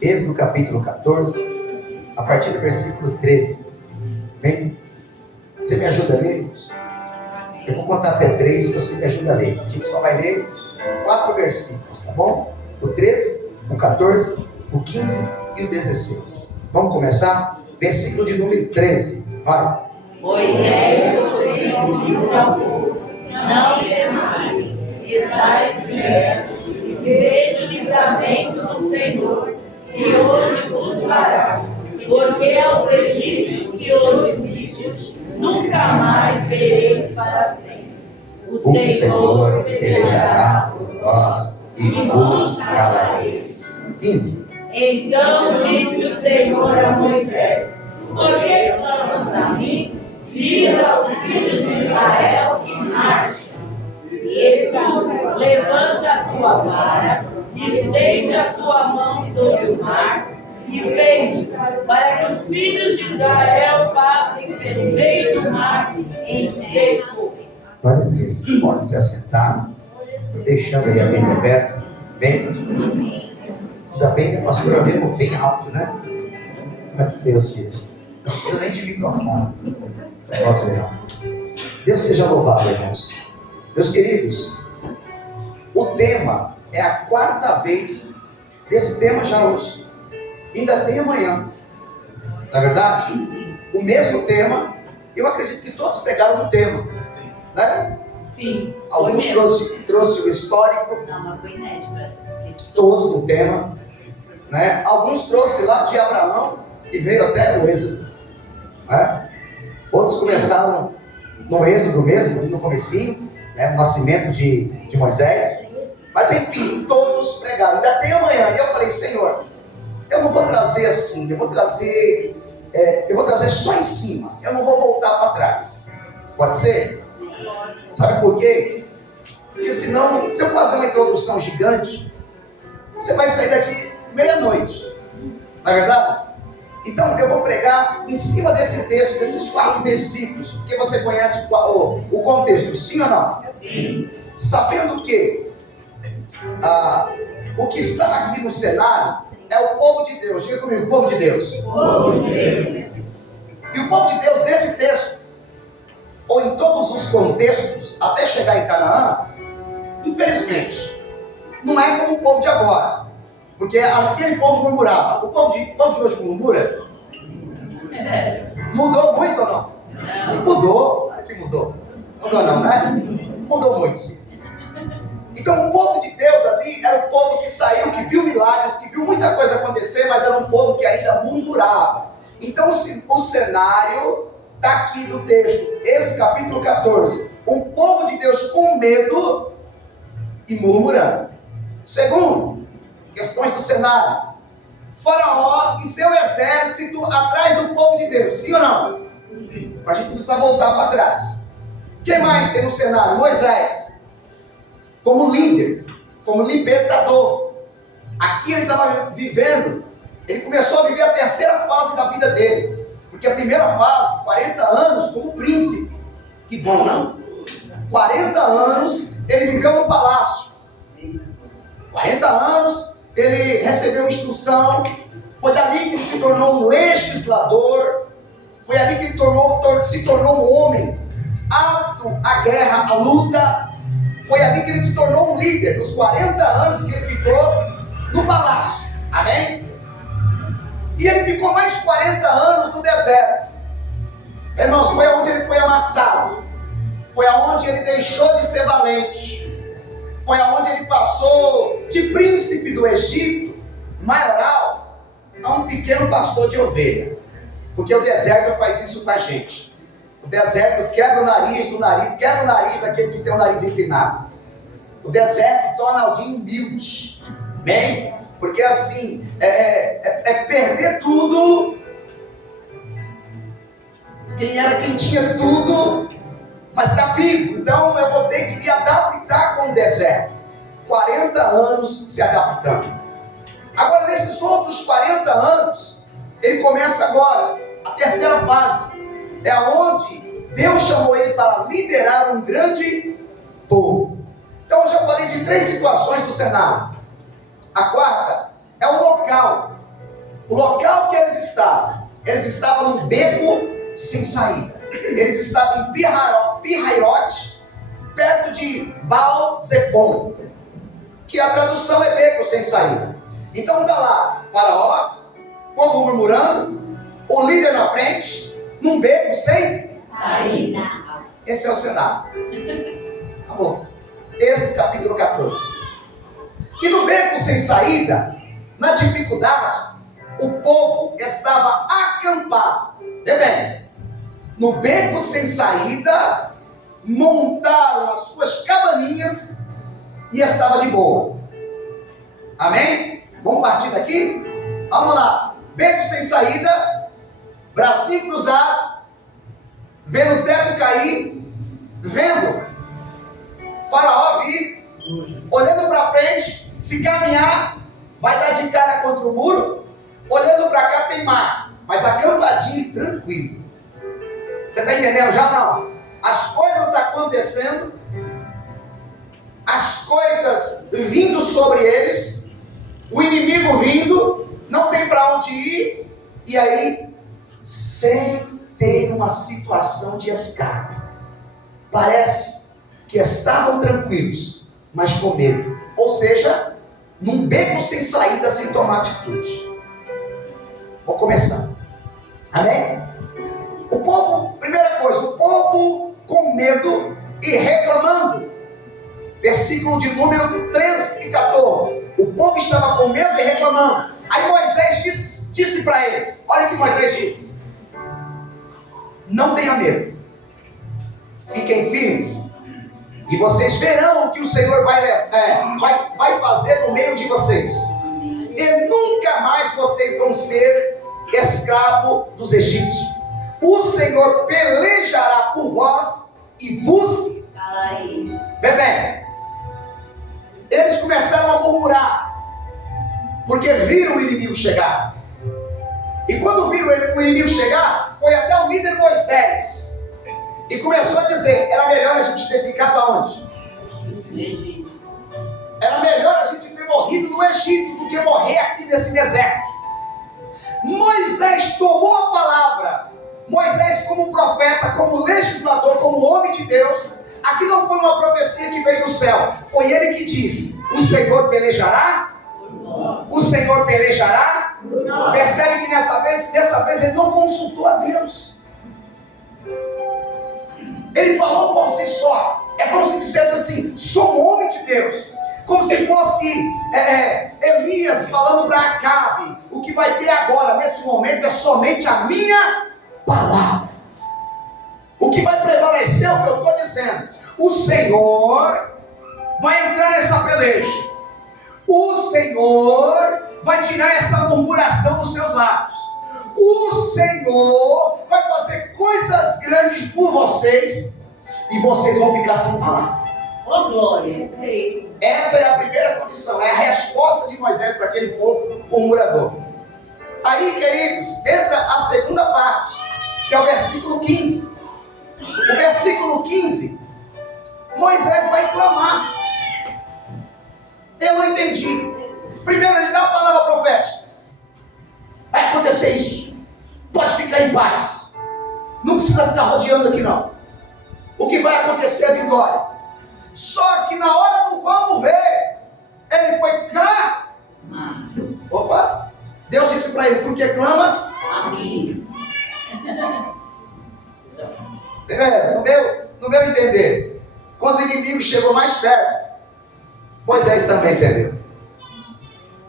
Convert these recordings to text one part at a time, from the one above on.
Êxodo capítulo 14, a partir do versículo 13. Bem, você me ajuda a ler, irmãos? Eu vou contar até 3 e você me ajuda a ler. A gente só vai ler 4 versículos, tá bom? O 13, o 14, o 15 e o 16. Vamos começar? Versículo de número 13. Vai. Moisés, porém, disse ao povo: não temais, estais quietos, e veja o livramento do Senhor, que hoje vos fará. Porque aos egípcios que hoje vistes, nunca mais vereis para sempre. O Senhor pelejará por vós e vos calareis. 15. Então disse o Senhor a Moisés: por que clamas a mim? Diz aos filhos de Israel que marchem. E tu, levanta a tua vara, estende a tua mão sobre o mar, e fende, para que os filhos de Israel passem pelo meio do mar em seco. Glória a Deus. Pode se assentar, deixando aí a Bíblia aberta. Bem, ainda bem que a pastora leu bem alto, né? Glória a Deus, filho. Não precisa nem de microfone. Deus seja louvado, irmãos. Meus queridos, o tema é a 4ª vez desse tema já hoje. Ainda tem amanhã. Na verdade, o mesmo tema, eu acredito que todos pegaram no tema. Né? Sim. Alguns trouxe o histórico. Não, mas foi inédito essa. Todos no tema. Né? Alguns trouxe lá de Abraão e veio até o Êxodo. Né? Outros começaram no Êxodo mesmo, no comecinho, né? O nascimento de Moisés. Mas enfim, todos pregaram. Ainda tem amanhã. E eu falei: Senhor, eu não vou trazer assim, eu vou trazer só em cima. Eu não vou voltar para trás. Pode ser? Sabe por quê? Porque senão, se eu fazer uma introdução gigante, você vai sair daqui meia-noite. Não é verdade? Então eu vou pregar em cima desse texto, desses 4 versículos, porque você conhece o contexto, sim ou não? Sim. Sabendo que o que está aqui no cenário é o povo de Deus. Diga comigo, o povo de Deus. O povo de Deus. E o povo de Deus, nesse texto, ou em todos os contextos, até chegar em Canaã, infelizmente, não é como o povo de agora. Porque aquele povo murmurava. O povo de hoje murmura? Mudou muito ou não? Mudou. Claro que mudou. Mudou não, né? Mudou muito, sim. Então o povo de Deus ali era o povo que saiu, que viu milagres, que viu muita coisa acontecer, mas era um povo que ainda murmurava. Então o cenário está aqui do texto, Êxodo capítulo 14. Um povo de Deus com medo e murmurando. Segundo, questões do cenário. Faraó e seu exército atrás do povo de Deus, sim ou não? Sim. A gente não precisa voltar para trás. Quem mais tem no cenário? Moisés, como líder, como libertador. Aqui ele estava vivendo, ele começou a viver a 3ª fase da vida dele. Porque a primeira fase, 40 anos como príncipe. Que bom, não? 40 anos ele viveu no palácio. 40 anos ele recebeu instrução. Foi dali que ele se tornou um legislador. Foi ali que ele se tornou um homem apto à guerra, à luta. Foi ali que ele se tornou um líder, nos 40 anos que ele ficou no palácio. Amém? E ele ficou mais 40 anos no deserto. Irmãos, foi onde ele foi amassado. Foi aonde ele deixou de ser valente. Foi aonde ele passou de príncipe do Egito, maioral, a um pequeno pastor de ovelha. Porque o deserto faz isso com a gente. O deserto quebra o nariz daquele que tem o nariz empinado. O deserto torna alguém humilde. Amém? Porque assim, é perder tudo. Quem tinha tudo, mas está vivo. Então eu vou ter que me adaptar com o deserto. 40 anos se adaptando. Agora, nesses outros 40 anos, ele começa agora a 3ª fase. É onde Deus chamou ele para liderar um grande povo. Então eu já falei de 3 situações do cenário. A 4ª é o local. o local que eles estavam num beco sem saída. Eles estavam em Pirrairote, perto de Baal-Zefon, que a tradução é beco sem saída. Então está lá, Faraó, povo murmurando, o líder na frente, num beco sem saída. Esse é o cenário. Acabou. Êxodo capítulo 14. E no beco sem saída, na dificuldade, o povo estava acampado. Vê bem, no beco sem saída, montaram as suas cabaninhas e estava de boa. Amém? Vamos partir daqui? Vamos lá. Beco sem saída, bracinho cruzado, vendo o teto cair, vendo Faraó vir, olhando para frente, se caminhar, vai dar de cara contra o muro, olhando para cá tem mar, mas acampadinho, tranquilo. Você está entendendo já ou não? As coisas acontecendo, as coisas vindo sobre eles, o inimigo vindo, não tem para onde ir, e aí, sem ter uma situação de escape, parece que estavam tranquilos, mas com medo, ou seja, num beco sem saída, sem tomar atitude. Vou começar, amém? O povo, primeira coisa, o povo com medo e reclamando, versículo de número 13 e 14, o povo estava com medo e reclamando. Aí Moisés disse para eles, olha o que Moisés disse: não tenha medo, fiquem firmes, e vocês verão o que o Senhor vai fazer no meio de vocês, e nunca mais vocês vão ser escravo dos egípcios. O Senhor pelejará por vós e vos bem. Eles começaram a murmurar, porque viram o inimigo chegar. E quando viram o inimigo chegar, foi até o líder Moisés e começou a dizer: era melhor a gente ter ficado aonde? No Egito. Era melhor a gente ter morrido no Egito do que morrer aqui nesse deserto. Moisés tomou a palavra. Moisés, como profeta, como legislador, como homem de Deus, aqui não foi uma profecia que veio do céu, foi ele que disse: o Senhor pelejará? O Senhor pelejará? Percebe que dessa vez ele não consultou a Deus. Ele falou por si só. É como se dissesse assim: sou um homem de Deus. Como se fosse Elias falando para Acabe: o que vai ter agora, nesse momento, é somente a minha palavra. O que vai prevalecer é o que eu estou dizendo. O Senhor vai entrar nessa peleja. O Senhor vai tirar essa murmuração dos seus lábios. O Senhor vai fazer coisas grandes por vocês, e vocês vão ficar sem palavra. Oh, glória! Essa é a primeira condição, é a resposta de Moisés para aquele povo murmurador. Aí, queridos, entra a segunda parte, que é o versículo 15. O versículo 15, Moisés vai clamar. Eu não entendi. Primeiro ele dá a palavra profética: vai acontecer isso, pode ficar em paz, não precisa ficar rodeando aqui não, o que vai acontecer é vitória. Só que na hora do vamos ver, ele foi clamar. Opa, Deus disse para ele: por que clamas? Amém. No meu entender, quando o inimigo chegou mais perto, Moisés também entendeu.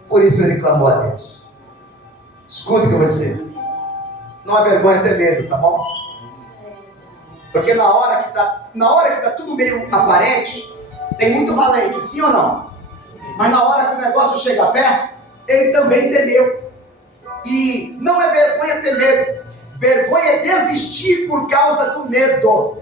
Por isso ele clamou a Deus. Escuta o que eu vou dizer. Não há vergonha ter medo, tá bom? Porque na hora que tá tudo meio aparente, tem muito valente, sim ou não? Mas na hora que o negócio chega perto, ele também temeu. E não é vergonha ter medo. Vergonha é desistir por causa do medo.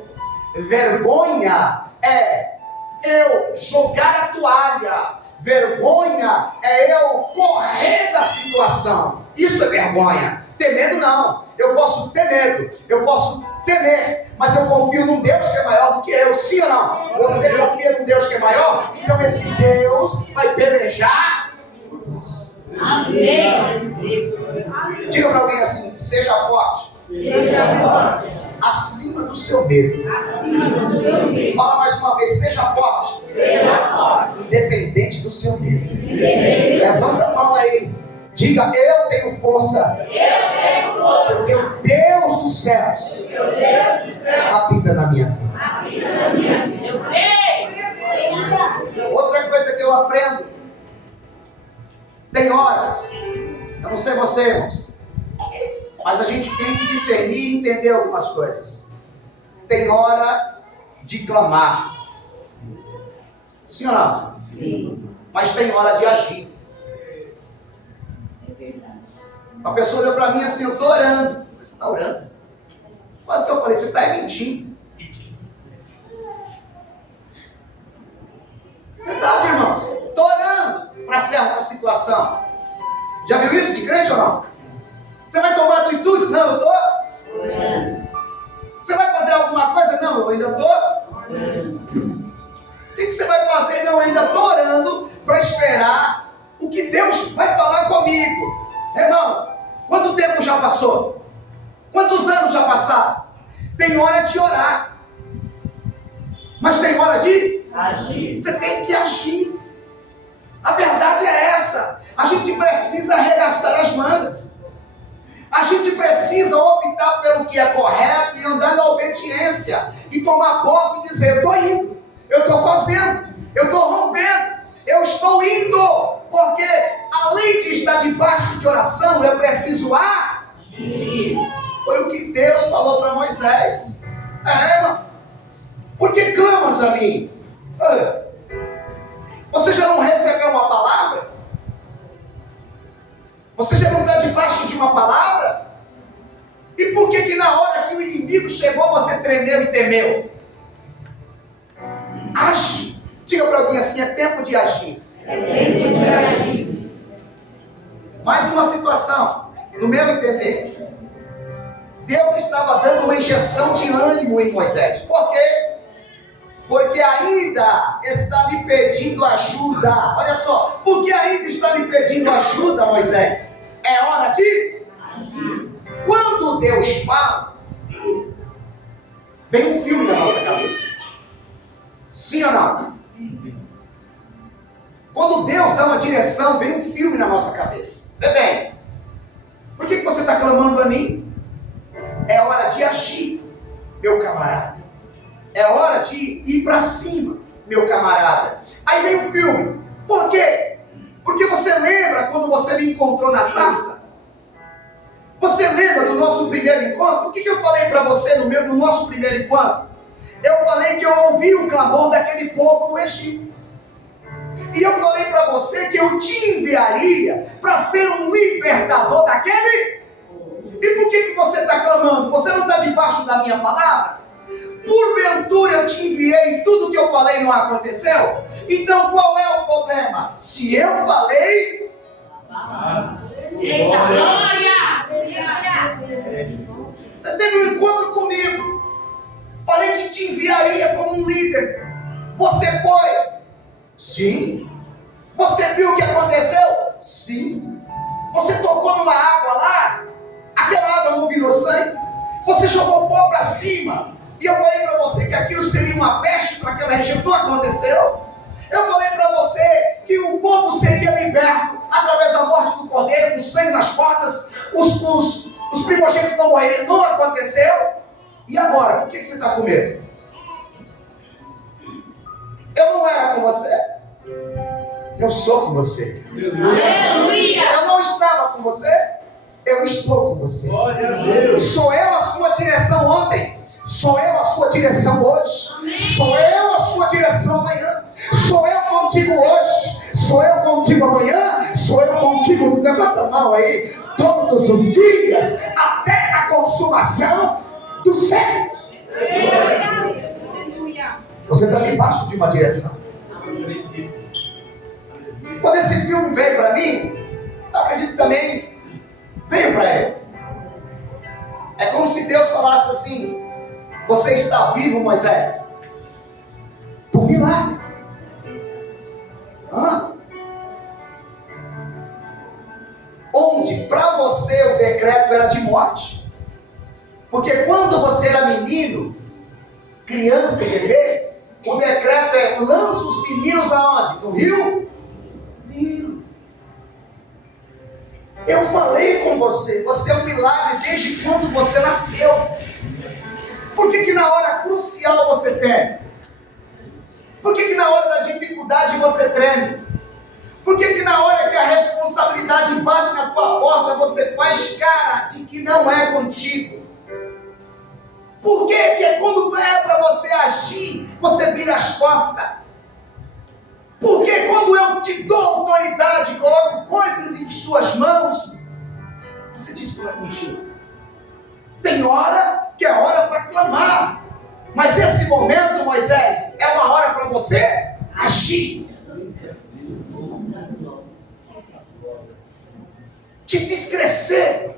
Vergonha é eu jogar a toalha. Vergonha é eu correr da situação. Isso é vergonha. Ter medo não. Eu posso ter medo, eu posso temer, mas eu confio num Deus que é maior do que eu, sim ou não? Você confia num Deus que é maior? Então esse Deus vai pelejar por você. Amém. Eu recebo. Diga para alguém assim: seja forte. Seja forte. Acima do seu medo. Acima do seu medo. Fala mais uma vez: seja forte. Seja forte. Independente do seu medo. Independente. Levanta a mão aí. Diga: eu tenho força. Eu tenho força. Porque o Deus dos céus Meu Deus do céu. habita na minha vida. Habita na minha vida. Eu creio. Outra coisa que eu aprendo: tem horas, eu não sei você, irmãos, mas a gente tem que discernir e entender algumas coisas. Tem hora de clamar, sim ou não? Sim. Mas tem hora de agir. É verdade. A pessoa olhou para mim assim: eu estou orando. Você está orando? Quase que eu falei: você está mentindo. Verdade, irmãos. Estou orando para certa situação. Já viu isso de crente ou não? Você vai tomar atitude? Não, eu estou. Você vai fazer alguma coisa? Não, eu ainda estou. O que você vai fazer? Não, eu ainda estou orando para esperar o que Deus vai falar comigo. Irmãos, quanto tempo já passou? Quantos anos já passaram? Tem hora de orar, mas tem hora de Agir. Você tem que agir. A verdade é essa. A gente precisa arregaçar as mangas. A gente precisa optar pelo que é correto e andar na obediência. E tomar posse e dizer: eu estou indo, eu estou fazendo, eu estou rompendo, eu estou indo. Porque além de estar debaixo de oração, eu preciso agir. Foi o que Deus falou para Moisés. Irmão, por que clamas a mim? Olha, você já não recebeu uma palavra? Você já não está debaixo de uma palavra? E por que na hora que o inimigo chegou, você tremeu e temeu? Age. Diga para alguém assim: é tempo de agir. É tempo de agir. Mais uma situação, no meu entender, Deus estava dando uma injeção de ânimo em Moisés. Por quê? Porque ainda está me pedindo ajuda. Olha só, porque ainda está me pedindo ajuda, Moisés. É hora de agir. Quando Deus fala, vem um filme na nossa cabeça. Sim ou não? Quando Deus dá uma direção, vem um filme na nossa cabeça. Vê bem, por que você está clamando a mim? É hora de agir, meu camarada. É hora de ir para cima, meu camarada. Aí vem o filme. Por quê? Porque você lembra quando você me encontrou na sarça? Você lembra do nosso primeiro encontro? O que eu falei para você no nosso primeiro encontro? Eu falei que eu ouvi o clamor daquele povo no Egito. E eu falei para você que eu te enviaria para ser um libertador daquele. E por que você está clamando? Você não está debaixo da minha palavra? Porventura eu te enviei e tudo que eu falei não aconteceu? Então qual é o problema? Se eu falei... Eita, glória! Você teve um encontro comigo. Falei que te enviaria como um líder. Você foi? Sim. Você viu o que aconteceu? Sim. Você tocou numa água lá? Aquela água não virou sangue? Você jogou pó para cima? E eu falei para você que aquilo seria uma peste para aquela região. Não aconteceu? Eu falei para você que o povo seria liberto através da morte do cordeiro, com sangue nas portas, os primogênitos não morreriam. Não aconteceu? E agora? Por que você está com medo? Eu não era com você. Eu sou com você. Aleluia! Eu não estava com você. Eu estou com você. Sou eu a sua direção ontem. Sou eu a sua direção hoje. Amém. Sou eu a sua direção amanhã. Sou eu contigo hoje. Sou eu contigo amanhã. Sou eu contigo, levanta a mão aí, todos os dias, até a consumação dos séculos. Você está debaixo de uma direção. Quando esse filme veio para mim, eu acredito que também veio para ele. É como se Deus falasse assim: você está vivo, Moisés, por milagre. onde para você o decreto era de morte. Porque quando você era menino, criança e bebê, o decreto é: lança os meninos aonde? No rio Nilo. Eu falei com você, você é um milagre desde quando você nasceu. Por que na hora crucial você teme? Por que na hora da dificuldade você treme? Por que na hora que a responsabilidade bate na tua porta, você faz cara de que não é contigo? Por que quando é para você agir, você vira as costas? Porque quando eu te dou autoridade, coloco coisas em suas mãos, você diz que não é contigo. Tem hora que é hora para clamar. Mas esse momento, Moisés, é uma hora para você agir. Te fiz crescer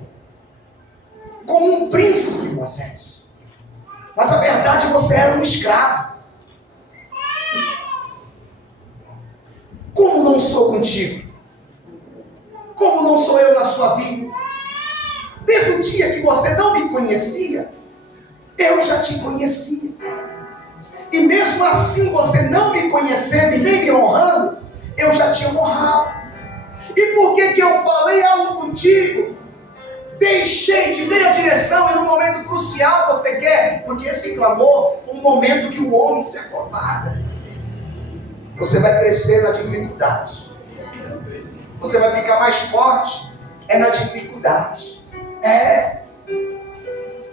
como um príncipe, Moisés. Mas a verdade, você era um escravo. Como não sou contigo? Como não sou eu na sua vida? Desde o dia que você não me conhecia, eu já te conhecia. E mesmo assim, você não me conhecendo e nem me honrando, eu já te honrava. E por que eu falei algo contigo? Deixei, te dei a direção e no momento crucial você quer? Porque esse clamor foi um momento que o homem se acovarda. Você vai crescer na dificuldade. Você vai ficar mais forte na dificuldade.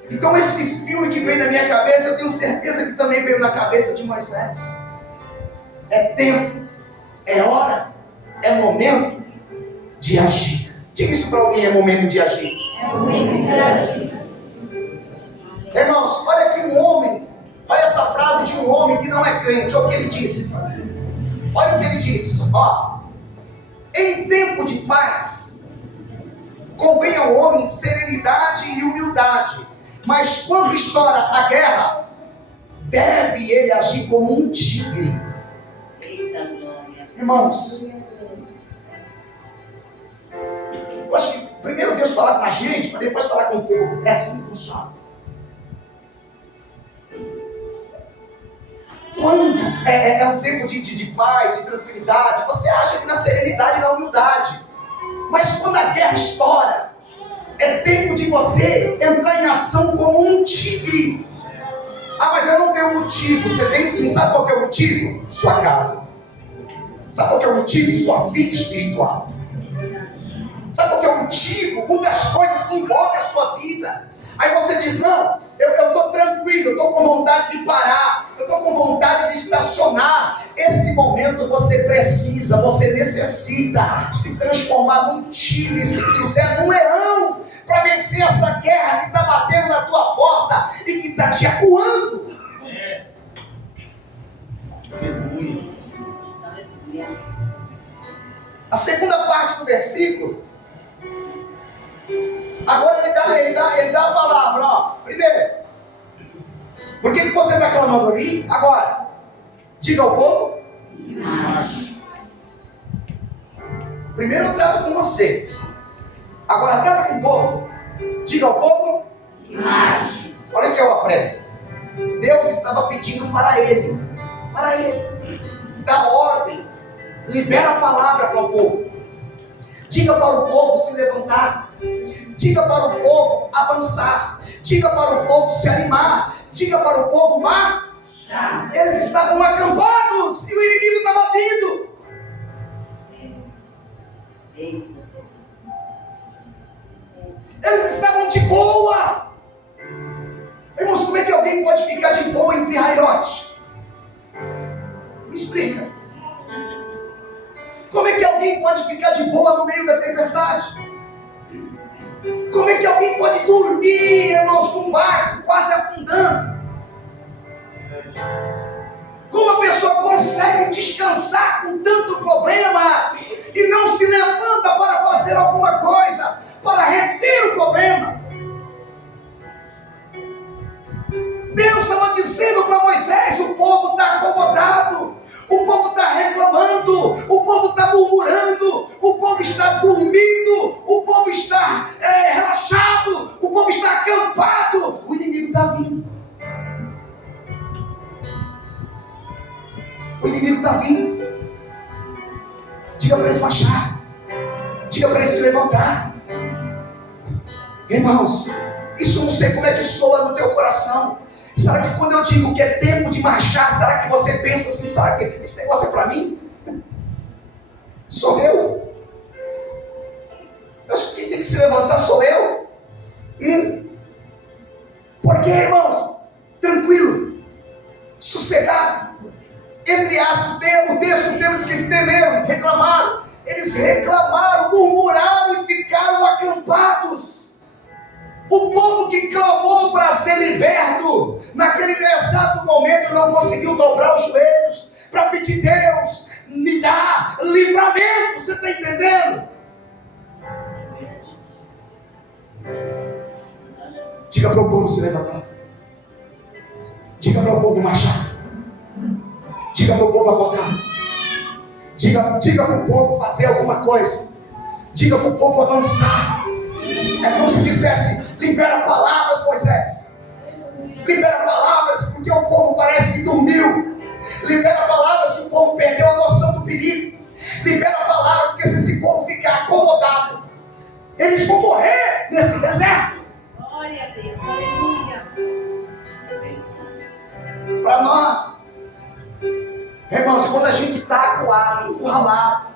Então esse filme que veio na minha cabeça, eu tenho certeza que também veio na cabeça de Moisés. É tempo, é hora, é momento de agir. Diga isso para alguém: é momento de agir. É momento de agir. Irmãos, olha aqui um homem, olha essa frase de um homem que não é crente, olha o que ele disse. Olha o que ele disse, ó. Em tempo de paz, convém ao homem serenidade e humildade, mas quando estoura a guerra, deve ele agir como um tigre. Eita glória. Irmãos, eu acho que primeiro Deus fala com a gente, para depois falar com o povo. É assim que funciona. Quando é um tempo de paz, de tranquilidade, você age na serenidade e na humildade. Mas quando a guerra estoura, é tempo de você entrar em ação como um tigre. Ah, mas eu não tenho motivo. Você tem sim. Sabe qual que é o motivo? Sua casa. Sabe qual que é o motivo? Sua vida espiritual. Sabe qual que é o motivo? Muitas coisas que envolvem a sua vida. Aí você diz: não, eu estou tranquilo, eu estou com vontade de parar, eu estou com vontade de estacionar. Esse momento você precisa, você necessita se transformar num tigre, se quiser num leão, para vencer essa guerra que está batendo na tua porta e que está te acuando. A segunda parte do versículo, agora ele dá a palavra, ó. Primeiro, por que você está clamando ali? Agora, diga ao povo. Primeiro eu trato com você. Agora trata com o povo. Diga ao povo. Olha o que eu aprendo. Deus estava pedindo para ele. Dá ordem. Libera a palavra para o povo. Diga para o povo se levantar. Diga para o povo avançar. Diga para o povo se animar. Diga para o povo marchar. Eles estavam acampados e o inimigo estava vindo. Eles estavam de boa. Irmãos, como é que alguém pode ficar de boa em Pirrairote? Me explica. Como é que alguém pode ficar de boa no meio da tempestade? Como é que alguém pode dormir, irmãos, com um barco quase afundando? Como a pessoa consegue descansar com tanto problema e não se levanta para fazer alguma coisa, para reter o problema? Deus estava dizendo para Moisés: o povo está acomodado, o povo está reclamando, o povo está murmurando, o povo está dormindo, o povo inimigo está vindo. Diga para eles marchar. Diga para eles se levantar. Irmãos, isso não sei como é que soa no teu coração. Será que quando eu digo que é tempo de marchar, será que você pensa assim, será que esse negócio é para mim? Sou eu. Eu acho que quem tem que se levantar sou eu. Porque, irmãos, tranquilo, sossegado. Entre aspas, o texto diz que eles temeram, reclamaram. Eles reclamaram, murmuraram e ficaram acampados. O povo que clamou para ser liberto, naquele exato momento não conseguiu dobrar os joelhos para pedir: Deus, me dá livramento. Você está entendendo? Diga para o povo se levantar. Diga para o povo marchar. Diga para o povo acordar. Diga para o povo fazer alguma coisa. Diga para o povo avançar. É como se dissesse: libera palavras, Moisés. Libera palavras, porque o povo parece que dormiu. Libera palavras, que o povo perdeu a noção do perigo. Libera palavras, porque se esse povo ficar acomodado, eles vão morrer nesse deserto. Glória a Deus, aleluia. Para nós, irmãos, quando a gente está acuado, encurralado,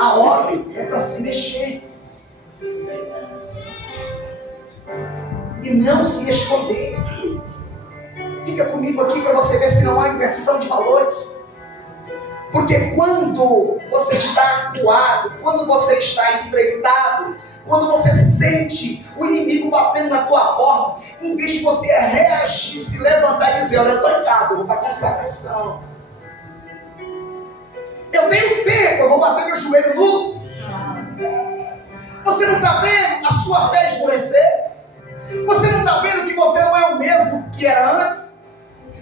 a ordem é para se mexer e não se esconder. Fica comigo aqui para você ver se não há inversão de valores. Porque quando você está acuado, quando você está estreitado, quando você sente o inimigo batendo na tua porta, em vez de você reagir, se levantar e dizer: olha, eu estou em casa, eu vou para a consagração. Eu tenho tempo, eu vou bater meu joelho nu. Você não está vendo a sua fé esmorecer? Você não está vendo que você não é o mesmo que era antes?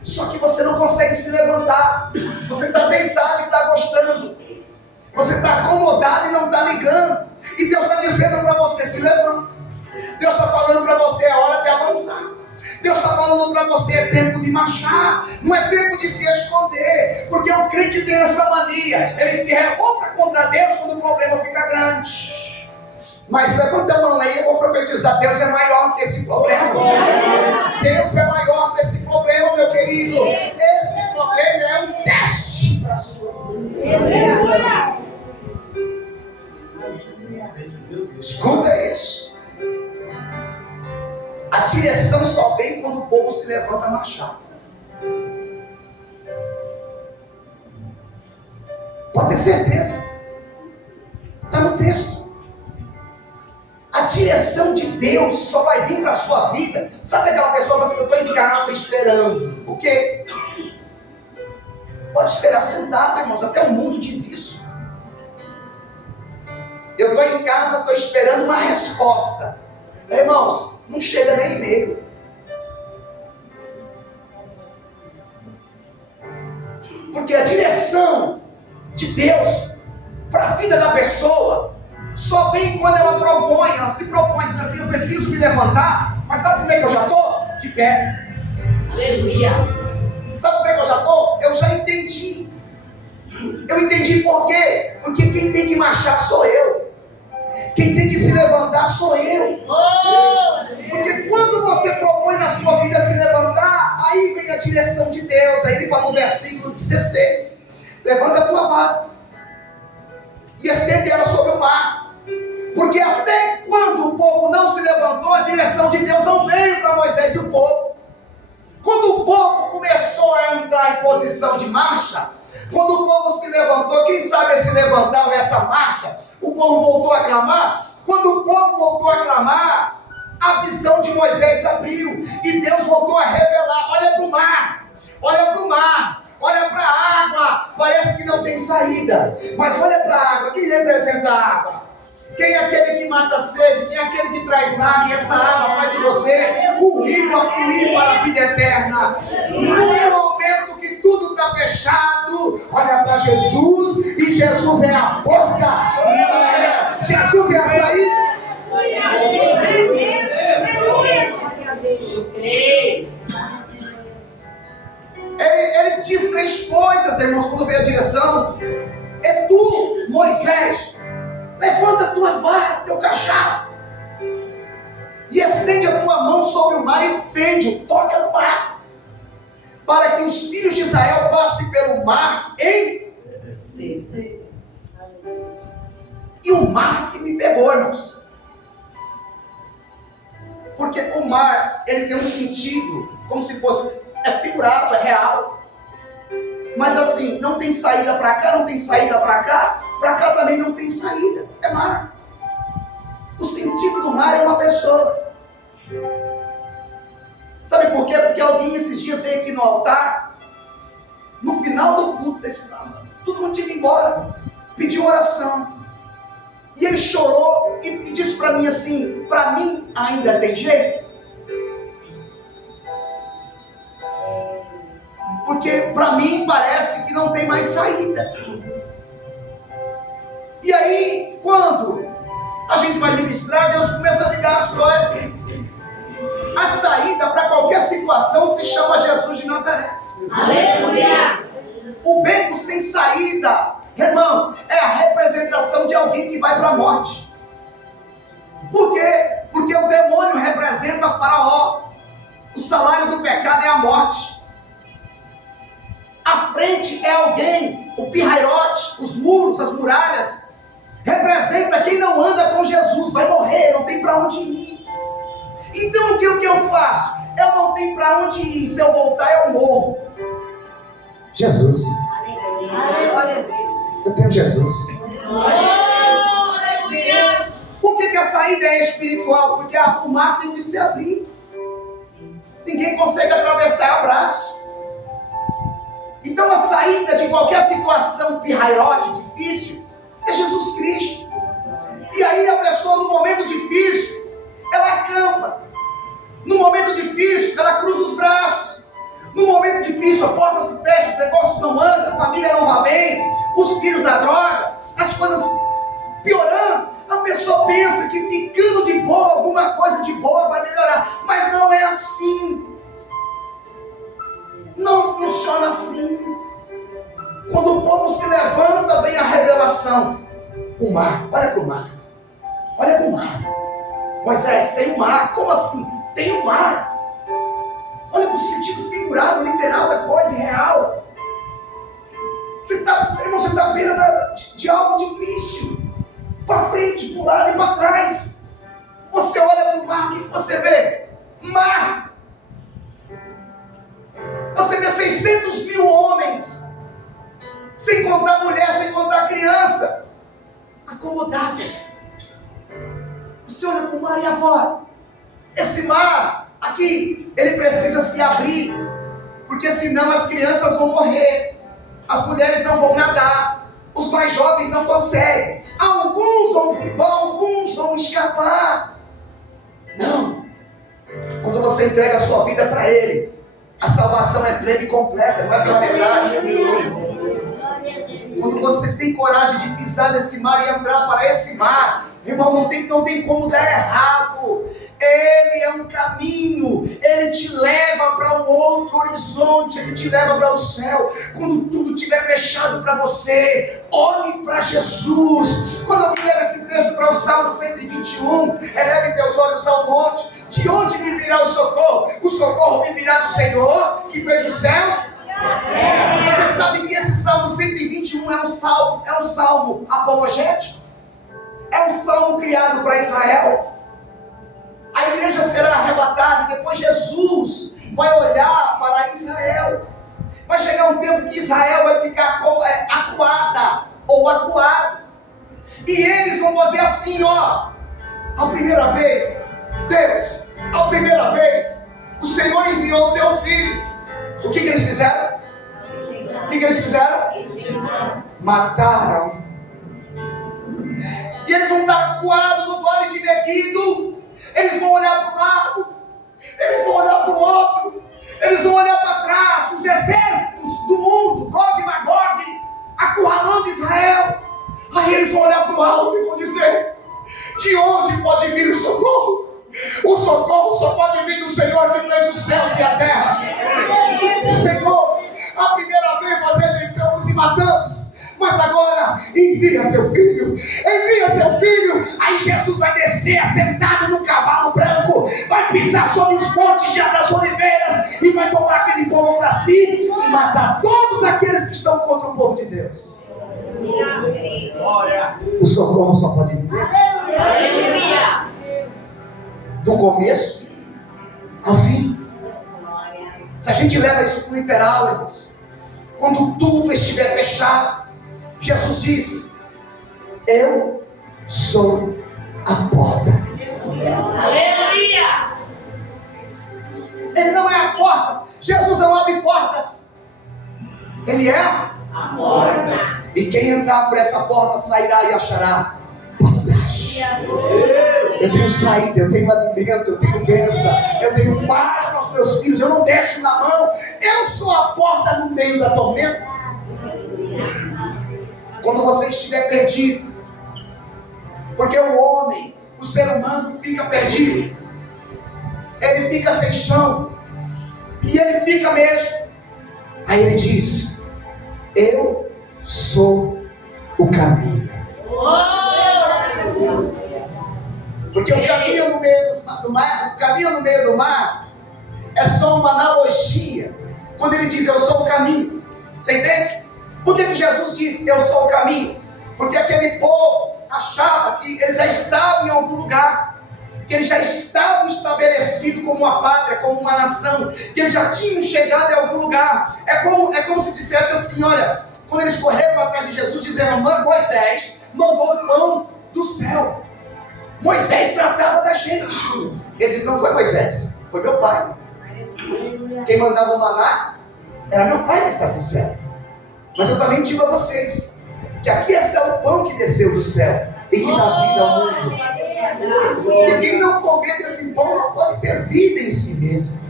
Só que você não consegue se levantar. Você está deitado e está gostando. Você está acomodado e não está ligando. E Deus está dizendo para você: se levanta. Deus está falando para você: é hora de avançar. Deus está falando para você: é tempo de marchar. Não é tempo de se esconder. Porque o crente tem essa mania. Ele se revolta contra Deus quando o problema fica grande. Mas levanta a mão aí, eu vou profetizar: Deus é maior que esse problema. Deus é maior que esse problema, meu querido. Esse problema é um teste para a sua vida. Escuta isso. A direção só vem quando o povo se levanta a marchar. Pode ter certeza. Está no texto. A direção de Deus só vai vir para a sua vida. Sabe aquela pessoa que eu estou em casa esperando? O quê? Pode esperar sentado, irmãos. Até o mundo diz isso. Eu estou em casa, estou esperando uma resposta. Irmãos, não chega nem e-mail. Porque a direção de Deus para a vida da pessoa só vem quando ela propõe. Ela se propõe, diz assim: eu preciso me levantar. Mas sabe como é que eu já estou? De pé. Aleluia. Sabe como é que eu já estou? Eu já entendi. Eu entendi por quê? Porque quem tem que marchar sou eu. Quem tem que se levantar sou eu. Porque quando você propõe na sua vida se levantar, aí vem a direção de Deus. Aí ele fala no versículo 16: levanta a tua vara e estende ela sobre o mar. Porque até quando o povo não se levantou, a direção de Deus não veio para Moisés e o povo. Quando o povo começou a entrar em posição de marcha, quando o povo se levantou, quem sabe esse levantar ou essa marcha, o povo voltou a clamar. Quando o povo voltou a clamar, a visão de Moisés abriu e Deus voltou a revelar: olha para o mar, olha para o mar, olha para a água. Parece que não tem saída, mas olha para a água. Quem representa a água? Quem é aquele que mata a sede? Quem é aquele que traz água? E essa água faz de você o rio a fluir para a vida eterna. No momento que tudo está fechado, olha para Jesus, e Jesus é a porta. Jesus é a saída. Ele diz 3 coisas. esperança, irmãos, quando vem a direção, é tu, Moisés, levanta a tua vara, teu cajado, e estende a tua mão sobre o mar e fende, toca no mar, para que os filhos de Israel passem pelo mar em seco. E o mar que me pegou, irmãos. Porque o mar, ele tem um sentido, como se fosse, é figurado, é real. Mas assim, não tem saída para cá, não tem saída para cá também não tem saída, é mar. O sentido do mar é uma pessoa. Sabe por quê? Porque alguém esses dias veio aqui no altar, no final do culto, todo mundo tinha ido embora, pediu oração. E ele chorou e disse para mim assim, para mim ainda tem jeito? Porque para mim parece que não tem mais saída. E aí, quando a gente vai ministrar, Deus começa a ligar as coisas. A saída para qualquer situação se chama Jesus de Nazaré. Aleluia! O beco sem saída, irmãos, é a representação de alguém que vai para a morte. Por quê? Porque o demônio representa Faraó. O salário do pecado é a morte. A frente é alguém, o pirrairote, os muros, as muralhas, representa quem não anda com Jesus, vai morrer, não tem para onde ir. Então o que eu faço? Eu não tenho para onde ir, se eu voltar eu morro. Jesus. Eu tenho Jesus. Por que a saída é espiritual? Porque o mar tem que se abrir. Ninguém consegue atravessar a braço. Então a saída de qualquer situação pirrairote, difícil, é Jesus Cristo. E aí a pessoa no momento difícil, ela acampa. No momento difícil, ela cruza os braços. No momento difícil, a porta se fecha, os negócios não andam, a família não vai bem, os filhos da droga, as coisas piorando. A pessoa pensa que ficando de boa, alguma coisa de boa vai melhorar. Mas não é assim. Não funciona assim. Quando o povo se levanta, vem a revelação. O mar, olha para o mar. Olha para o mar. Moisés, tem o mar. Como assim? Tem o mar. Olha para o sentido figurado, literal da coisa, real. Você está à beira de algo difícil. Para frente, para o lado e para trás. Você olha para o mar, o que você vê? Mar. Você vê 600 mil homens, sem contar mulher, sem contar criança, acomodados. Você olha para o mar e agora? Esse mar aqui, ele precisa se abrir, porque senão as crianças vão morrer, as mulheres não vão nadar, os mais jovens não conseguem, alguns vão escapar. Não. Quando você entrega a sua vida para Ele, a salvação é plena e completa, não é pela metade. Quando você tem coragem de pisar nesse mar e entrar para esse mar, irmão, não tem como dar errado. Ele é um caminho, Ele te leva para um outro horizonte, Ele te leva para o céu. Quando tudo estiver fechado para você, olhe para Jesus. Quando eu levo esse texto para o Salmo 121, eleve teus olhos ao monte. De onde me virá o socorro? O socorro me virá do Senhor, que fez os céus. Você sabe que esse Salmo 121 é um salmo apologético? É um salmo criado para Israel. A igreja será arrebatada e depois Jesus vai olhar para Israel. Vai chegar um tempo que Israel vai ficar acuada ou acuado. E eles vão fazer assim, ó. A primeira vez, Deus, a primeira vez, o Senhor enviou o teu filho. O que eles fizeram? Mataram. E eles vão estar acuados no vale de Meguido. Eles vão olhar para um lado, eles vão olhar para o outro, eles vão olhar para trás, os exércitos do mundo, Gog e Magog, acurralando Israel. Aí eles vão olhar para o alto e vão dizer: de onde pode vir o socorro? O socorro só pode vir do Senhor que fez os céus e a terra. Senhor, a primeira vez nós rejeitamos envia seu filho, envia seu filho. Aí Jesus vai descer assentado num cavalo branco, vai pisar sobre os montes das oliveiras e vai tomar aquele povo para si e matar todos aqueles que estão contra o povo de Deus. O socorro só pode vir do começo ao fim. Se a gente leva isso para o literal, irmãos, quando tudo estiver fechado, Jesus diz: eu sou a porta. Aleluia! Ele não é a porta. Jesus não abre portas. Ele é a porta. E quem entrar por essa porta sairá e achará passagem. Eu tenho saída, eu tenho alimento, eu tenho bênção, eu tenho paz para os meus filhos, eu não deixo na mão. Eu sou a porta no meio da tormenta. Quando você estiver perdido, porque o homem, o ser humano fica perdido, ele fica sem chão, e ele fica mesmo. Aí ele diz: eu sou o caminho. Porque o caminho no meio do mar, o caminho no meio do mar é só uma analogia. Quando ele diz eu sou o caminho, você entende? Por que Jesus disse eu sou o caminho? Porque aquele povo achava que eles já estavam em algum lugar, que eles já estavam estabelecidos como uma pátria, como uma nação, que eles já tinham chegado em algum lugar. É como se dissesse assim: olha, quando eles correram atrás de Jesus, dizendo: Moisés mandou o pão do céu. Moisés tratava da gente. Ele disse: não foi Moisés, foi meu pai. Quem mandava o maná era meu pai que está no céu. Mas eu também digo a vocês que aqui está o pão que desceu do céu e que dá vida ao mundo. E quem não comer desse pão não pode ter vida em si mesmo.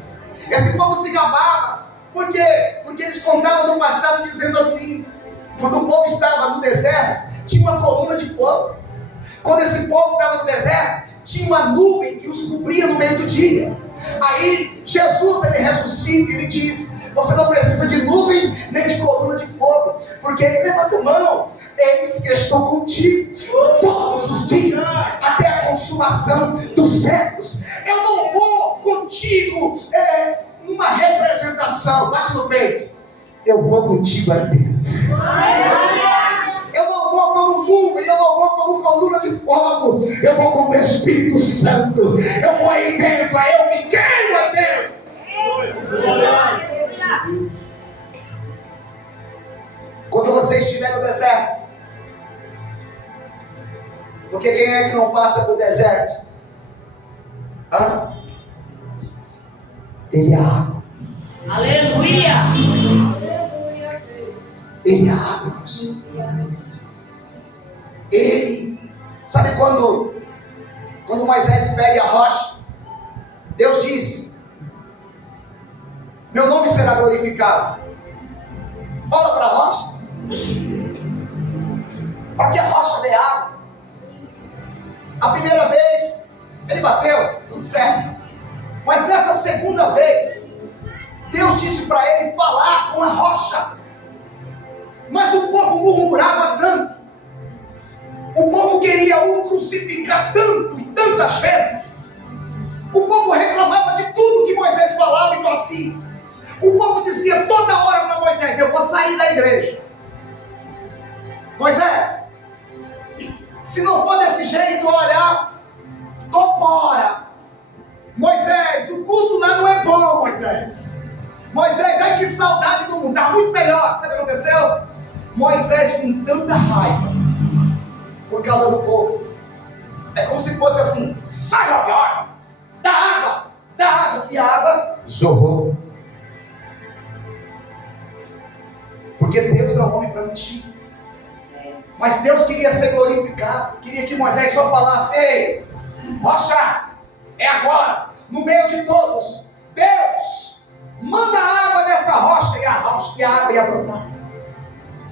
Esse povo se gabava. Por quê? Porque eles contavam no passado dizendo assim: quando o povo estava no deserto, tinha uma coluna de fogo. Quando esse povo estava no deserto, tinha uma nuvem que os cobria no meio do dia. Aí Jesus, ele ressuscita e ele diz: você não precisa de nuvem nem de coluna de fogo, porque levanta a mão, eis que estou contigo todos os dias, até a consumação dos séculos. Eu não vou contigo numa representação, bate no peito, eu vou contigo aí dentro. Eu não vou como nuvem, eu não vou como coluna de fogo, eu vou como Espírito Santo. Eu vou aí dentro, é eu que quero aí dentro. Quando você estiver no deserto, porque quem é que não passa por deserto? Ele é água. Aleluia! Ele é água, irmãos. Ele, sabe quando Moisés fere a rocha, Deus disse: meu nome será glorificado. Fala para a rocha, para que a rocha dê água. A primeira vez ele bateu, tudo certo. Mas nessa segunda vez, Deus disse para ele falar com a rocha. Mas o povo murmurava tanto, o povo queria o crucificar tanto e tantas vezes, o povo reclamava de tudo que Moisés falava e fazia. O povo dizia toda hora para Moisés: eu vou sair da igreja. Moisés, se não for desse jeito, olha, tô fora. Moisés, o culto lá não é bom, Moisés. Moisés, ai que saudade do mundo, está muito melhor. Sabe o que aconteceu? Moisés, com tanta raiva por causa do povo, é como se fosse assim: sai agora, dá água, e a água jorrou. Porque Deus não é um homem para mentir. Mas Deus queria ser glorificado, queria que Moisés só falasse: ei, rocha, é agora, no meio de todos, Deus, manda água nessa rocha, e a água ia brotar.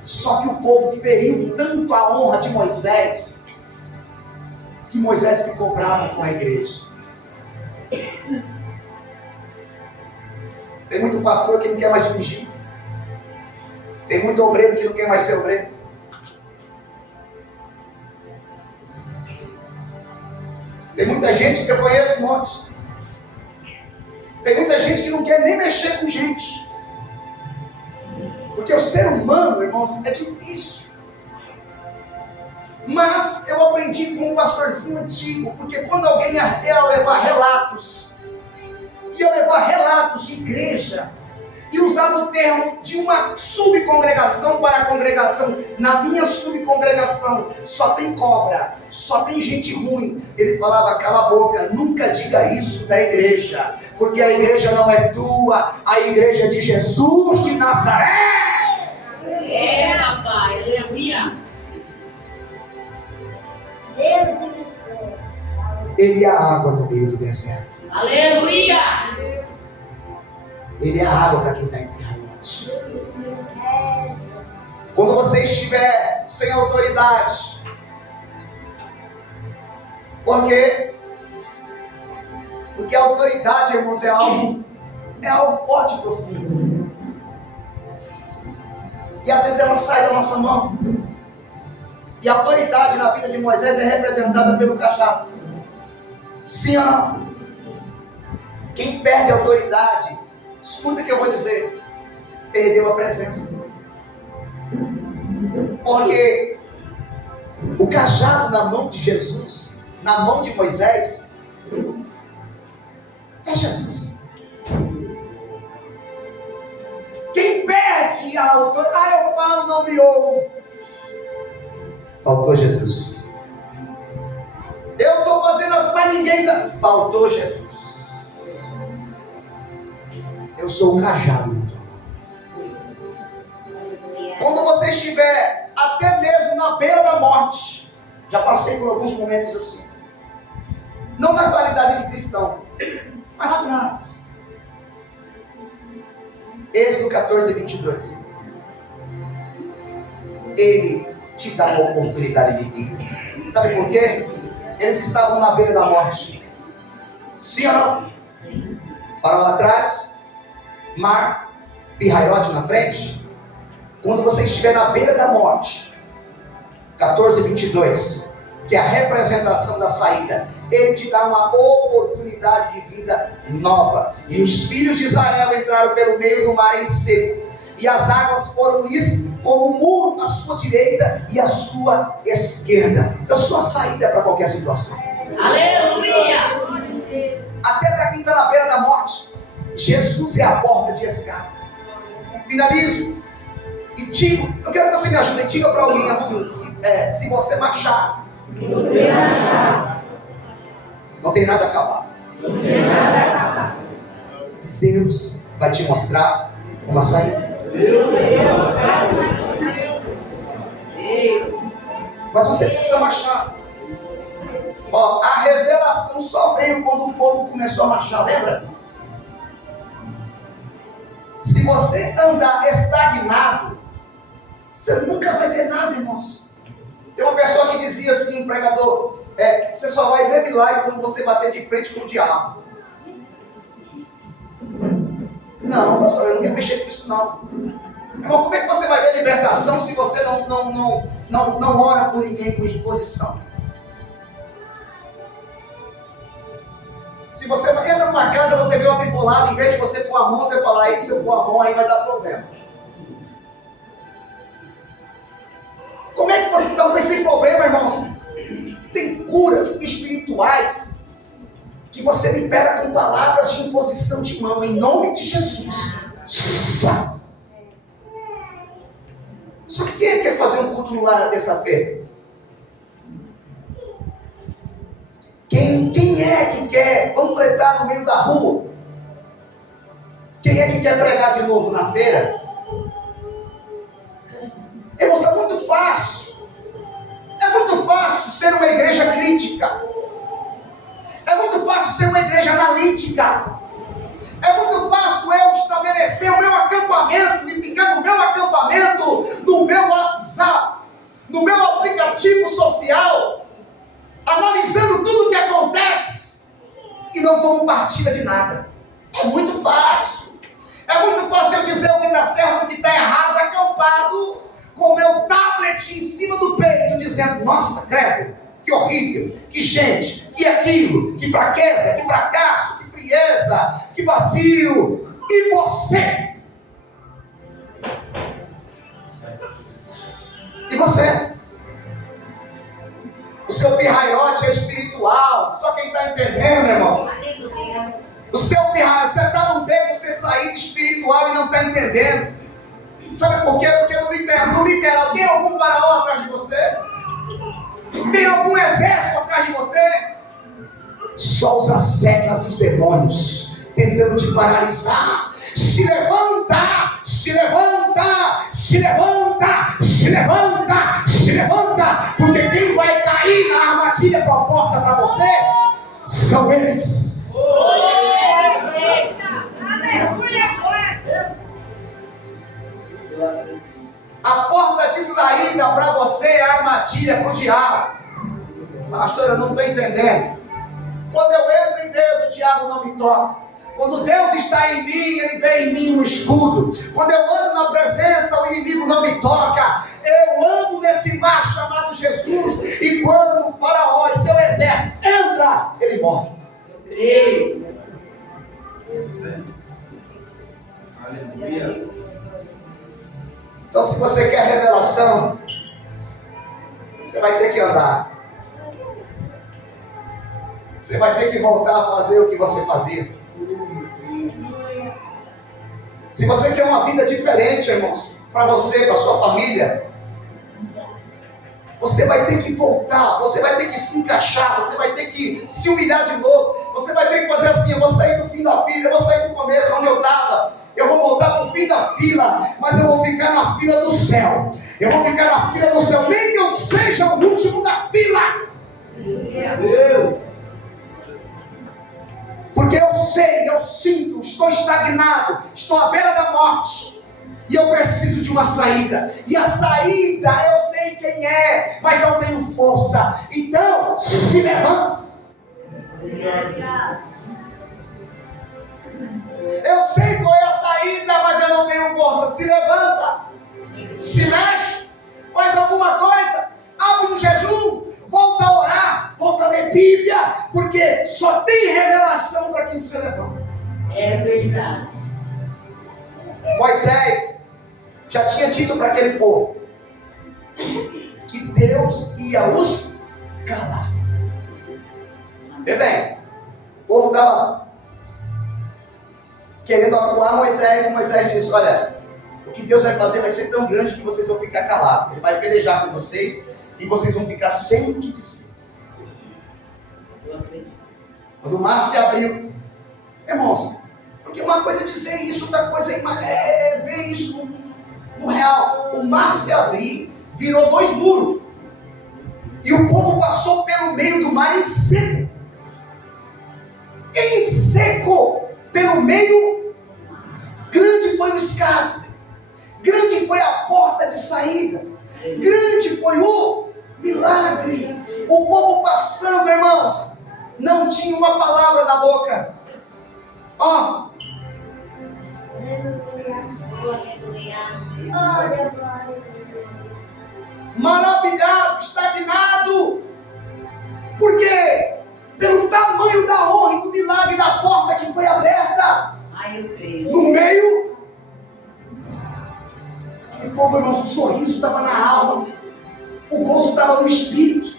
Só que o povo feriu tanto a honra de Moisés, que Moisés ficou bravo com a igreja. Tem muito pastor que não quer mais dirigir. Tem muito obreiro que não quer mais ser obreiro. muita gente que eu conheço um monte. Tem muita gente que não quer nem mexer com gente. Porque o ser humano, irmãos, é difícil. Mas eu aprendi com um pastorzinho antigo, porque quando alguém ia levar relatos de igreja, e usava o termo de uma subcongregação para a congregação. Na minha subcongregação só tem cobra, só tem gente ruim. Ele falava, cala a boca, nunca diga isso da igreja, porque a igreja não é tua, a igreja é de Jesus de Nazaré. Rapaz, aleluia. Deus do céu. Ele é a água no meio do deserto. Aleluia. Ele é a água para quem está emperrado. Quando você estiver sem autoridade, porque a autoridade, irmãos, é algo forte e profundo. E às vezes ela sai da nossa mão. E a autoridade na vida de Moisés é representada pelo cajado. Sim ou não? Quem perde a autoridade, escuta o que eu vou dizer, perdeu a presença. Porque o cajado na mão de Jesus, na mão de Moisés, é Jesus. Quem perde a autoridade, eu falo, não me ouve. Faltou Jesus. Eu estou fazendo as mais ninguém. Faltou Jesus. Eu sou o cajado. Quando você estiver até mesmo na beira da morte, já passei por alguns momentos assim, não na qualidade de cristão, mas lá atrás. Êxodo 14, 22. Ele te dá uma oportunidade de vida. Sabe por quê? Eles estavam na beira da morte. Sim ou não? Farol atrás, mar, pirrairote na frente. Quando você estiver na beira da morte, 14, 22, que é a representação da saída, ele te dá uma oportunidade de vida nova. E os filhos de Israel entraram pelo meio do mar em seco, e as águas foram lhes como um muro à sua direita e à sua esquerda. Eu sou a saída para qualquer situação. Aleluia! Até para quem está na beira da morte, Jesus é a porta de escape. Finalizo e digo, eu quero que você me ajude e diga para alguém assim, se você marchar, não tem nada acabado. Deus vai te mostrar uma saída. Mas você precisa marchar. Ó, a revelação só veio quando o povo começou a marchar, lembra? Se você andar estagnado, você nunca vai ver nada, irmãos. Tem uma pessoa que dizia assim, pregador, você só vai ver milagre quando você bater de frente com o diabo. Não, pastor, eu não quero mexer com isso não. Irmão, como é que você vai ver libertação se você não ora por ninguém com imposição? Se você entra numa casa, você vê uma tripulada, em vez de você pôr a mão, você fala, aí se eu pôr a mão, aí vai dar problema. Como é que você está com esse problema, irmãos? Tem curas espirituais que você libera com palavras de imposição de mão, em nome de Jesus. Só que quem quer fazer um culto no lar na terça-feira? Quem é que quer panfletar no meio da rua? Quem é que quer pregar de novo na feira? Irmãos, está muito fácil. É muito fácil ser uma igreja crítica. É muito fácil ser uma igreja analítica. É muito fácil eu estabelecer o meu acampamento e ficar no meu acampamento, no meu WhatsApp, no meu aplicativo social, analisando tudo o que acontece e não tomo partida de nada. É muito fácil. É muito fácil eu dizer o que está certo e o que está errado, acampado com o meu tablet em cima do peito, dizendo, nossa, credo, que horrível, que gente, que aquilo, que fraqueza, que fracasso, que frieza, que vazio. E você? E você? O seu pirraiote é espiritual. Só quem está entendendo, irmãos? O seu pirraiote, você está num beco, você sair espiritual e não está entendendo. Sabe por quê? Porque no literal tem algum faraó atrás de você? Tem algum exército atrás de você? Só os assédios e os demônios tentando te paralisar. Se levanta, se levanta, se levanta, se levanta, se levanta, porque quem vai cair na armadilha proposta para você são eles. A porta de saída para você é a armadilha para o diabo. Pastor, eu não estou entendendo. Quando eu entro em Deus, o diabo não me toca. Quando Deus está em mim, Ele vê em mim um escudo. Quando eu ando na presença, o inimigo não me toca. Eu ando nesse mar chamado Jesus. E quando o faraó e seu exército entra, ele morre. Aleluia. Então, se você quer revelação, você vai ter que andar. Você vai ter que voltar a fazer o que você fazia. Se você quer uma vida diferente, irmãos, para você, para sua família, você vai ter que voltar, você vai ter que se encaixar, você vai ter que se humilhar de novo, você vai ter que fazer assim: eu vou sair do fim da fila, eu vou sair do começo onde eu estava, eu vou voltar para o fim da fila, mas eu vou ficar na fila do céu, eu vou ficar na fila do céu, nem que eu seja o último da fila. Deus. Porque eu sei, eu sinto, estou estagnado, estou à beira da morte. E eu preciso de uma saída. E a saída eu sei quem é, mas não tenho força. Então, se levanta. Eu sei qual é a saída, mas eu não tenho força. Se levanta. Se mexe. Faz alguma coisa. Abre um jejum. Volta a orar. Volta a ler Bíblia. Porque só tem revelação para quem se levanta. É verdade. Moisés já tinha dito para aquele povo que Deus ia os calar. Vê bem, o povo estava querendo acuar Moisés. Moisés disse: olha, o que Deus vai fazer vai ser tão grande que vocês vão ficar calados. Ele vai pelejar com vocês e vocês vão ficar sem o que dizer. Quando o mar se abriu, irmãos, porque uma coisa é dizer isso, outra coisa é ver isso no real. O mar se abriu, virou 2 muros. E o povo passou pelo meio do mar em seco. Em seco, pelo meio. Grande foi o escape. Grande foi a porta de saída. Grande foi o milagre. O povo passando, irmãos, não tinha uma palavra na boca. Ó. Maravilhado, estagnado. Por quê? Pelo tamanho da honra e do milagre da porta que foi aberta. Ai, eu creio. No meio, aquele povo, irmãos, o sorriso estava na alma, o gozo estava no espírito.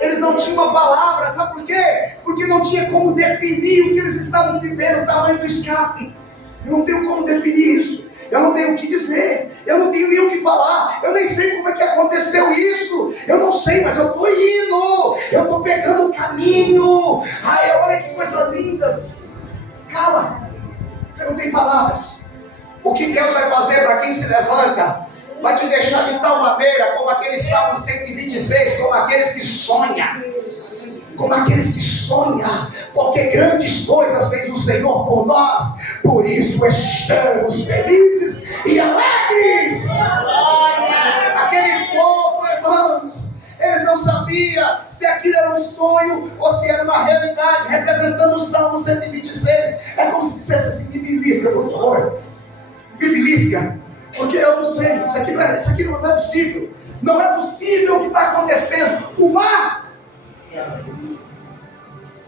Eles não tinham uma palavra, sabe por quê? Porque não tinha como definir o que eles estavam vivendo, o tamanho do escape. Eu não tenho como definir isso. Eu não tenho o que dizer, eu não tenho nem o que falar, eu nem sei como é que aconteceu isso, eu não sei, mas eu estou indo, eu estou pegando o caminho. Ai, olha que coisa linda. Cala, você não tem palavras. O que Deus vai fazer para quem se levanta? Vai te deixar de tal maneira, como aquele Salmo 126, como aqueles que sonham. Como aqueles que sonham, porque grandes coisas fez o Senhor por nós, por isso estamos felizes e alegres. Aquele povo, irmãos, eles não sabiam se aquilo era um sonho ou se era uma realidade, representando o Salmo 126. É como se dissesse assim: me belisca, por favor, me belisca, porque eu não sei, isso aqui não é possível. Não é possível o que está acontecendo. O mar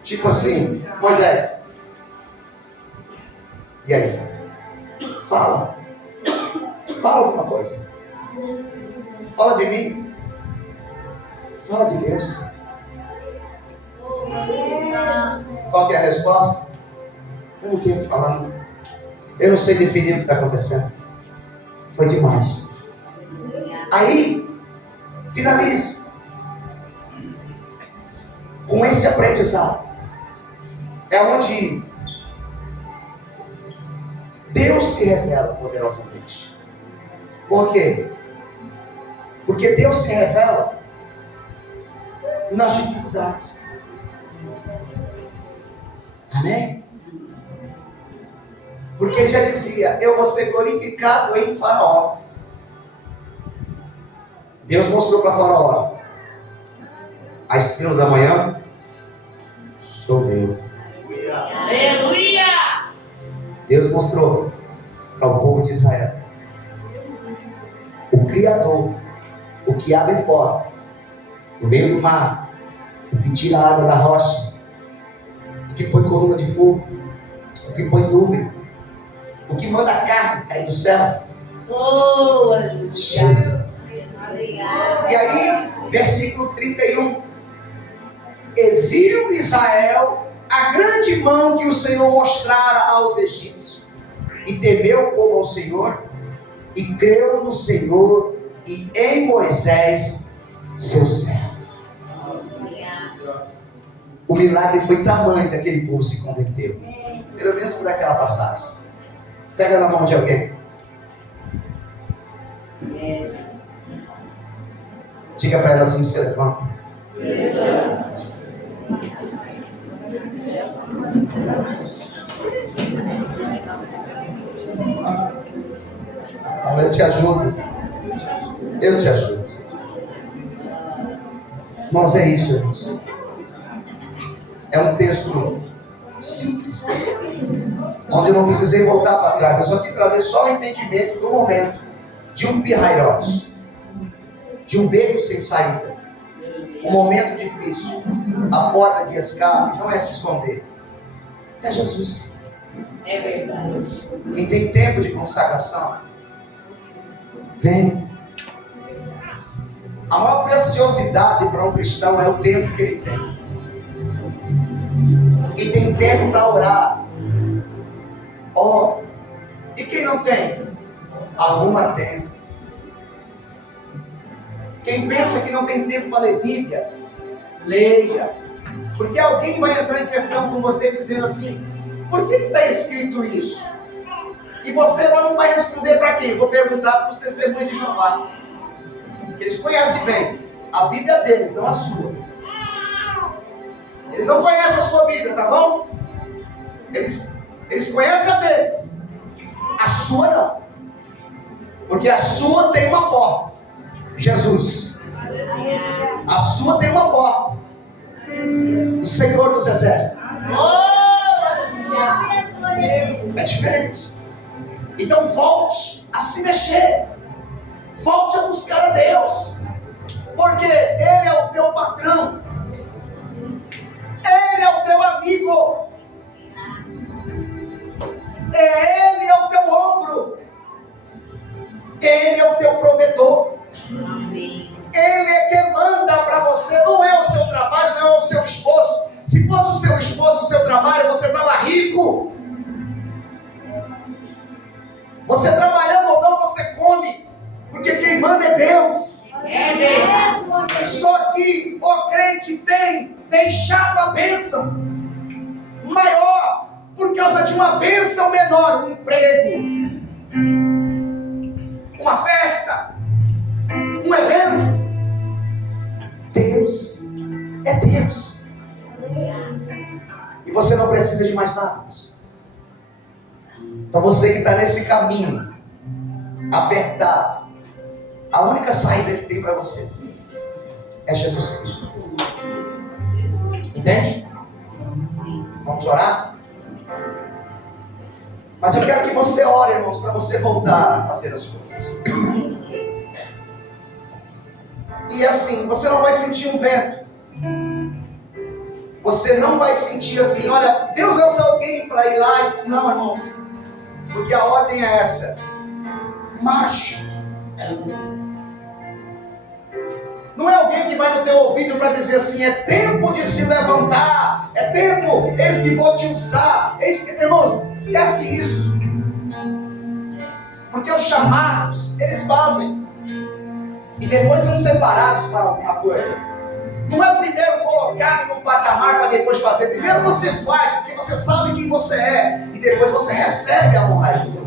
Tipo assim, Moisés. E aí? Fala. Fala alguma coisa. Fala de mim. Fala de Deus. Qual que é a resposta? Eu não tenho o que falar. Eu não sei definir o que está acontecendo. Foi demais. Aí, finalizo com esse aprendizado. É onde Deus se revela poderosamente. Por quê? Porque Deus se revela nas dificuldades. Amém? Porque ele já dizia: eu vou ser glorificado em Faraó. Deus mostrou para Faraó: a estrela da manhã sou eu. Aleluia! Deus mostrou para o povo de Israel: o Criador, o que abre porta no meio do mar, o que tira a água da rocha, o que põe coluna de fogo, o que põe nuvem, o que manda a carne cair do céu. Oh, aleluia! E aí, versículo 31. E viu Israel a grande mão que o Senhor mostrara aos egípcios, e temeu o povo ao Senhor, e creu no Senhor e em Moisés, seu servo. O milagre foi tamanho que aquele povo se converteu. Pelo menos por aquela passagem. Pega na mão de alguém. Diga para ela assim: se levanta. Eu te ajudo. Eu te ajudo. Irmãos, é isso, irmãos. É um texto simples, onde eu não precisei voltar para trás. Eu só quis trazer só o entendimento do momento de um pirrairote, de um beco sem saída, um momento difícil. A porta de escape não é se esconder, é Jesus. É verdade. Quem tem tempo de consagração, vem. A maior preciosidade para um cristão é o tempo que ele tem. Quem tem tempo para orar, ora. E quem não tem, arruma tempo. Quem pensa que não tem tempo para ler Bíblia, leia. Porque alguém vai entrar em questão com você dizendo assim: por que está escrito isso? E você não vai responder para quem? Vou perguntar para os testemunhos de Jeová. Eles conhecem bem a Bíblia deles, não a sua. Eles não conhecem a sua Bíblia, tá bom? Eles conhecem a deles. A sua não. Porque a sua tem uma porta: Jesus. A sua tem uma porta: o Senhor dos Exércitos. É diferente. Então volte a se mexer. Volte a buscar a Deus. Porque Ele é o teu patrão. Ele é o teu amigo. Ele é o teu ombro. Ele é o teu provedor. Ele é quem manda para você. Não é o seu trabalho, não é o seu esforço. Se fosse o seu esforço, o seu trabalho, você estava rico. Você trabalhando ou não, você come. Porque quem manda é Deus. É verdade. Só que o crente tem deixado a bênção maior por causa de uma bênção menor. Um emprego, uma festa, um evento. Deus é Deus. E você não precisa de mais nada. Então você que está nesse caminho apertado, a única saída que tem para você é Jesus Cristo. Entende? Vamos orar? Mas eu quero que você ore, irmãos, para você voltar a fazer as coisas. E assim, você não vai sentir um vento. Você não vai sentir assim, olha, Deus vai usar alguém para ir lá e... Não, irmãos. Porque a ordem é essa. Marcha. Não é alguém que vai no teu ouvido para dizer assim, é tempo de se levantar, é tempo, eis que vou te usar. Irmãos, esquece isso. Porque os chamados, eles fazem. E depois são separados para alguma coisa. Não é primeiro colocado em um patamar para depois fazer. Primeiro você faz, porque você sabe quem você é. E depois você recebe a honraria.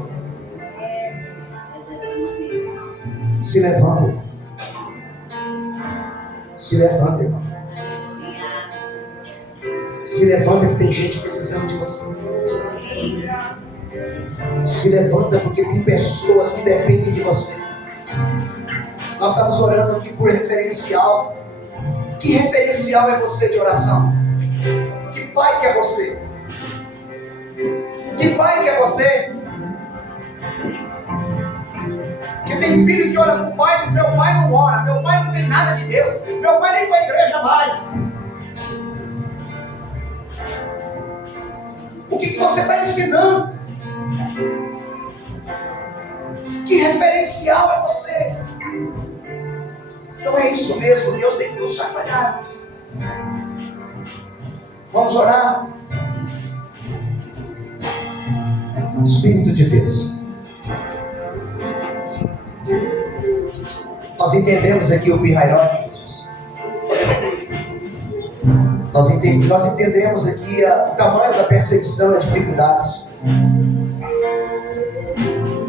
Se levanta, irmão. Se levanta, irmão. Se levanta que tem gente precisando de você. Se levanta porque tem pessoas que dependem de você. Nós estamos orando aqui por referencial. Que referencial é você de oração? Que pai que é você? Que pai que é você? Que tem filho que olha para o pai e diz, meu pai não ora, meu pai não tem nada de Deus, meu pai nem para a igreja vai. O que você está ensinando? Que referencial é você? Então é isso mesmo, Deus tem que nos chacoalhar. Vamos orar? Espírito de Deus, nós entendemos aqui o Pirrairó, Jesus. Nós entendemos aqui o tamanho da perseguição, das dificuldades.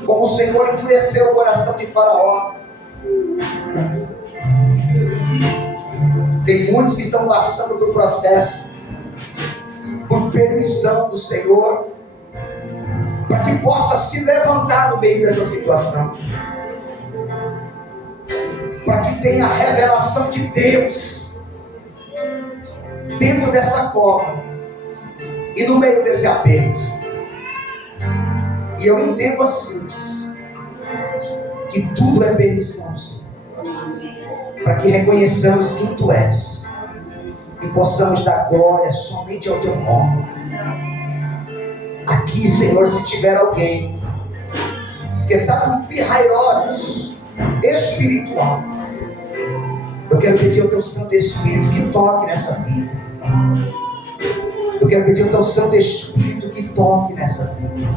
Como o Senhor endureceu o coração de Faraó. Tem muitos que estão passando por processo, por permissão do Senhor, para que possa se levantar no meio dessa situação, para que tenha a revelação de Deus dentro dessa cova e no meio desse aperto. E eu entendo assim, que tudo é permissão do Senhor, para que reconheçamos quem Tu és e possamos dar glória somente ao Teu nome. Aqui, Senhor, se tiver alguém que está num pirrairós espiritual, eu quero pedir ao Teu Santo Espírito que toque nessa vida. Eu quero pedir ao Teu Santo Espírito que toque nessa vida.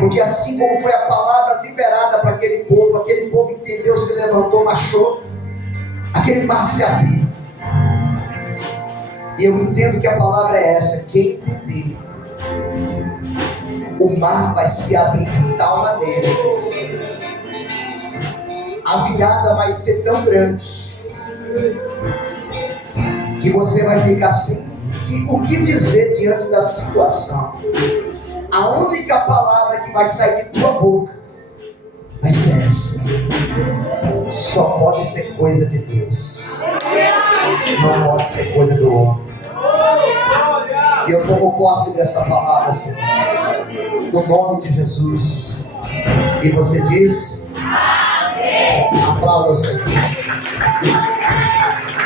Porque assim como foi a palavra liberada para aquele povo entendeu, se levantou, marchou, aquele mar se abriu. E eu entendo que a palavra é essa: quem entender, o mar vai se abrir de tal maneira, a virada vai ser tão grande, que você vai ficar sem o que dizer diante da situação. A única palavra que vai sair de tua boca vai ser essa: só pode ser coisa de Deus, não pode ser coisa do homem. E eu tomo posse dessa palavra, Senhor, no nome de Jesus. E você diz: amém. Aplauda o Senhor.